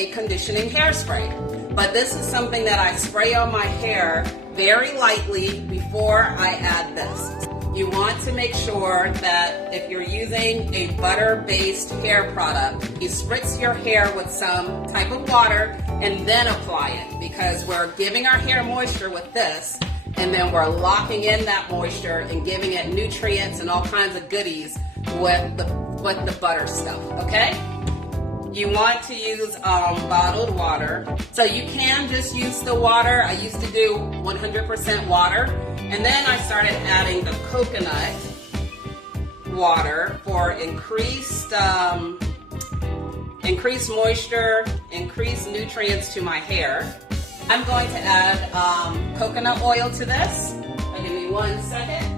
a conditioning hairspray. But this is something that I spray on my hair very lightly before I add this. You want to make sure that if you're using a butter-based hair product, you spritz your hair with some type of water and then apply it, because we're giving our hair moisture with this, and then we're locking in that moisture and giving it nutrients and all kinds of goodies with the butter stuff, okay? You want to use bottled water. So you can just use the water. I used to do 100% water. And then I started adding the coconut water for increased moisture, increased nutrients to my hair. I'm going to add coconut oil to this. Give me 1 second.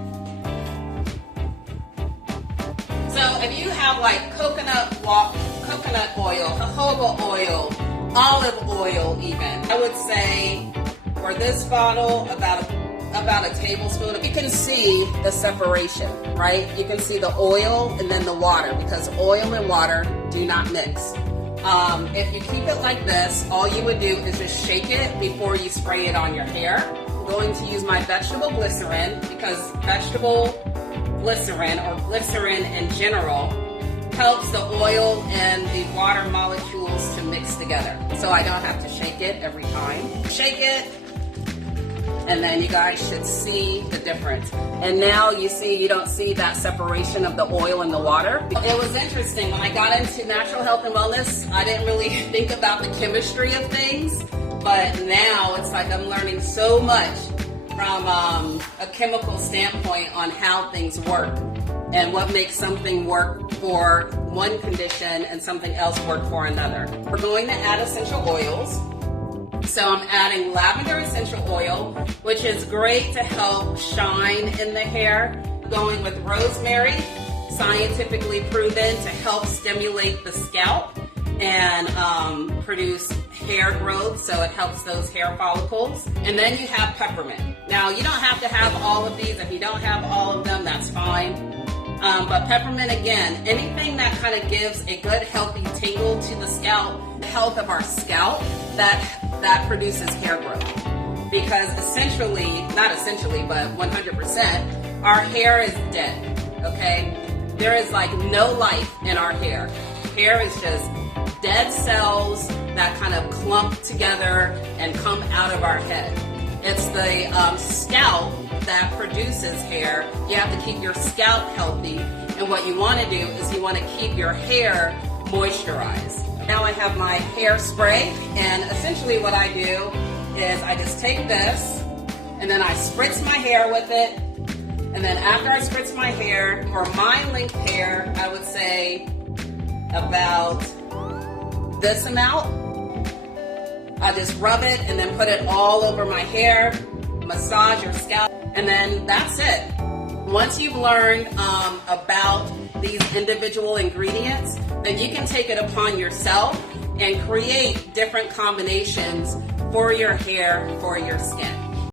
So if you have like coconut oil, jojoba oil, olive oil even, I would say for this bottle about a tablespoon. You can see the separation, right? You can see the oil and then the water, because oil and water do not mix. If you keep it like this, all you would do is just shake it before you spray it on your hair. I'm going to use my vegetable glycerin, because vegetable glycerin, or glycerin in general, helps the oil and the water molecules to mix together. So I don't have to shake it every time. Shake it, and then you guys should see the difference. And now you see, you don't see that separation of the oil and the water. It was interesting, when I got into natural health and wellness, I didn't really think about the chemistry of things, but now it's like I'm learning so much from a chemical standpoint on how things work and what makes something work for one condition and something else work for another. We're going to add essential oils. So I'm adding lavender essential oil, which is great to help shine in the hair. Going with rosemary, scientifically proven to help stimulate the scalp and produce hair growth, so it helps those hair follicles. And then you have peppermint. Now, you don't have to have all of these. If you don't have all of them, that's fine. But peppermint, again, anything that kind of gives a good healthy tingle to the scalp, the health of our scalp, that produces hair growth. Because not essentially, but 100%, our hair is dead, okay? There is like no life in our hair. Hair is just dead cells that kind of clump together and come out of our head. It's the scalp that produces hair. You have to keep your scalp healthy, and what you want to do is you want to keep your hair moisturized. Now I have my hair spray, and essentially what I do is I just take this and then I spritz my hair with it, and then after I spritz my hair, for my length hair, I would say about this amount. I just rub it and then put it all over my hair, massage your scalp, and then that's it. Once you've learned about these individual ingredients, then you can take it upon yourself and create different combinations for your hair, for your skin.